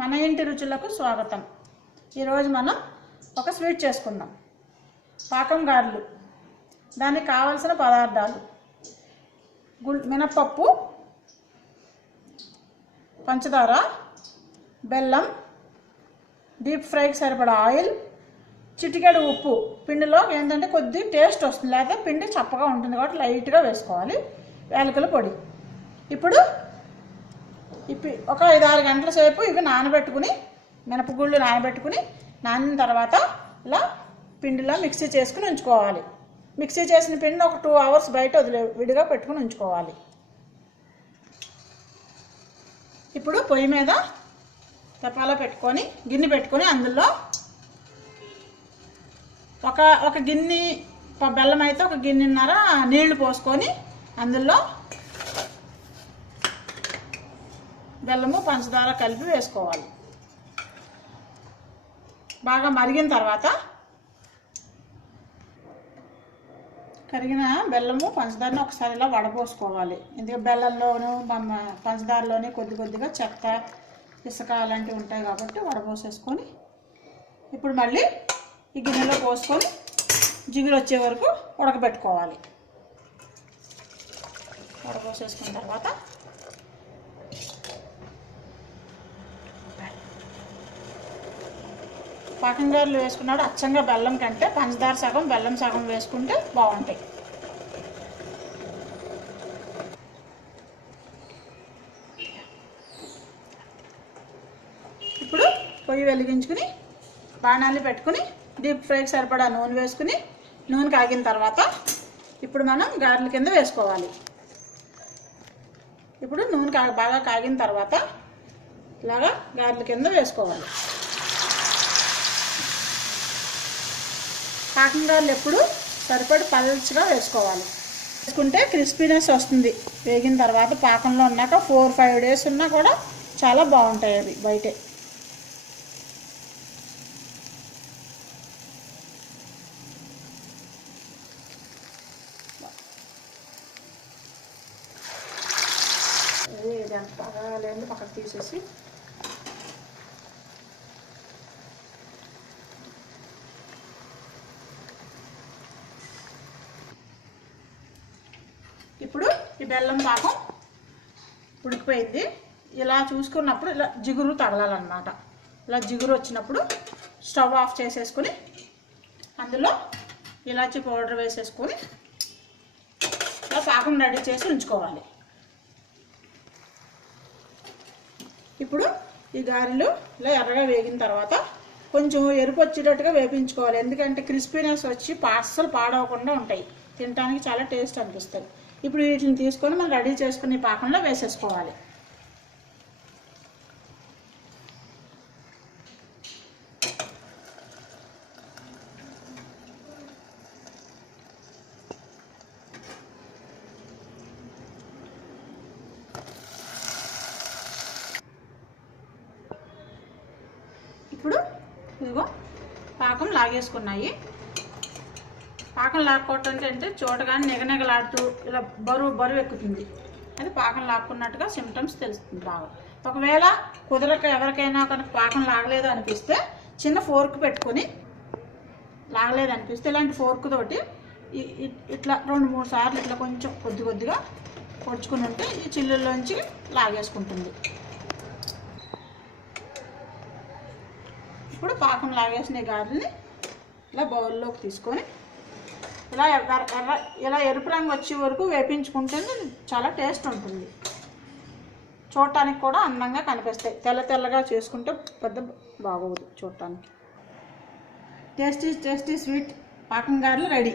మన ఇంటి రుచులకు స్వాగతం. ఈరోజు మనం ఒక స్వీట్ చేసుకుందాం. పాకం గారెలు. దానికి కావలసిన పదార్థాలు. గుల్ మినప్పప్పు పంచదార బెల్లం డీప్ ఫ్రైకి సరిపడా ఆయిల్ చిటికెడు ఉప్పు. పిండిలో ఏంటంటే కొద్ది టేస్ట్ వస్తుంది. లేకపోతే పిండి చప్పగా ఉంటుంది కాబట్టి లైట్గా వేసుకోవాలి. యాలకుల పొడి. ఇప్పుడు ఇప్పి ఒక ఐదు ఆరు గంటల సేపు ఇవి నానబెట్టుకుని మినపగుళ్ళు నానబెట్టుకుని నానిన తర్వాత ఇలా పిండిలో మిక్సీ చేసుకుని ఉంచుకోవాలి. మిక్సీ చేసిన పిండిని ఒక టూ అవర్స్ బయట వదిలే విడిగా పెట్టుకుని ఉంచుకోవాలి. ఇప్పుడు పొయ్యి మీద తపాలా పెట్టుకొని గిన్నె పెట్టుకొని అందులో ఒక ఒక గిన్నె బెల్లం అయితే ఒక గిన్నెన్నర నీళ్ళు పోసుకొని అందులో బెల్లము పంచదార కలిపి వేసుకోవాలి. బాగా మరిగిన తర్వాత కరిగిన బెల్లము పంచదారని ఒకసారి ఇలా వడపోసుకోవాలి. ఎందుకంటే బెల్లంలోను బొమ్మ- పంచదారలోని కొద్ది కొద్దిగా చెక్క ఇసుక అలాంటివి ఉంటాయి కాబట్టి వడపోసేసుకొని ఇప్పుడు మళ్ళీ ఈ గిన్నెలో పోసుకొని జిగురు వచ్చే వరకు ఉడకబెట్టుకోవాలి. ఉడకపోసేసుకున్న తర్వాత పాకం గారెలు వేసుకున్నాడు. అచ్చంగా బెల్లం కంటే పంచదార సగం బెల్లం సగం వేసుకుంటే బాగుంటాయి. ఇప్పుడు పొయ్యి వెలిగించుకుని బాణాలు పెట్టుకుని డీప్ ఫ్రైకి సరిపడా నూనె వేసుకుని నూనె కాగిన తర్వాత ఇప్పుడు మనం గారెల కింద వేసుకోవాలి. ఇప్పుడు నూనె కా బాగా కాగిన తర్వాత ఇలాగా గారెల కింద వేసుకోవాలి. పాకం ఎప్పుడు సరిపడి పల్చగా వేసుకోవాలి. వేసుకుంటే క్రిస్పీనెస్ వస్తుంది. వేగిన తర్వాత పాకంలో ఉన్నాక ఫోర్ ఫైవ్ డేస్ ఉన్నా కూడా చాలా బాగుంటాయి అవి బయటే. అదే ఇది బాగా లేదు పక్కకు తీసేసి ఇప్పుడు ఈ బెల్లం పాకం ఉడికిపోయింది. ఇలా చూసుకున్నప్పుడు ఇలా జిగురు తగలాలన్నమాట. ఇలా జిగురు వచ్చినప్పుడు స్టవ్ ఆఫ్ చేసేసుకుని అందులో ఇలాచి పౌడర్ వేసేసుకొని ఇలా పాకం రెడీ చేసి ఉంచుకోవాలి. ఇప్పుడు ఈ గారెలు ఇలా ఎర్రగా వేగిన తర్వాత కొంచెం ఎరుపు వచ్చేటట్టుగా వేపించుకోవాలి. ఎందుకంటే క్రిస్పీనెస్ వచ్చి పార్సల్ పాడవకుండా ఉంటాయి. తినడానికి చాలా టేస్ట్ అనిపిస్తాయి ఇప్పుడు వీటిని తీసుకొని మనం రెడీ చేసుకుని పాకంలో వేసేసుకోవాలి. ఇప్పుడు ఇదిగో పాకం లాగేసుకున్నాయి. పాకం లాక్కోవటం అంటే చూడగానే నిగనిగలాడుతూ ఇలా బరువు బరువు ఎక్కుతుంది. అది పాకం లాక్కున్నట్టుగా సిమ్టమ్స్ తెలుస్తుంది బాగా. ఒకవేళ కుదరక ఎవరికైనా కనుక పాకం లాగలేదు అనిపిస్తే చిన్న ఫోర్క్ పెట్టుకొని లాగలేదు అనిపిస్తే ఇలాంటి ఫోర్క్ తోటి ఇట్లా రెండు మూడు సార్లు ఇట్లా కొంచెం కొద్ది కొద్దిగా పొడుచుకుని ఉంటే ఈ చిల్లుల్లోంచి లాగేసుకుంటుంది. ఇప్పుడు పాకం లాగేసిన ఈ ఇలా బౌల్లోకి తీసుకొని ఇలా ఎర్ర ఎర్ర ఇలా ఎరుపు రంగు వచ్చే వరకు వేపించుకుంటే చాలా టేస్ట్ ఉంటుంది. చూడటానికి కూడా అందంగా కనిపిస్తాయి. తెల్ల తెల్లగా చేసుకుంటే పెద్ద బాగోదు చూడటానికి. Tasty tasty sweet. పాకం గారెలు రెడీ.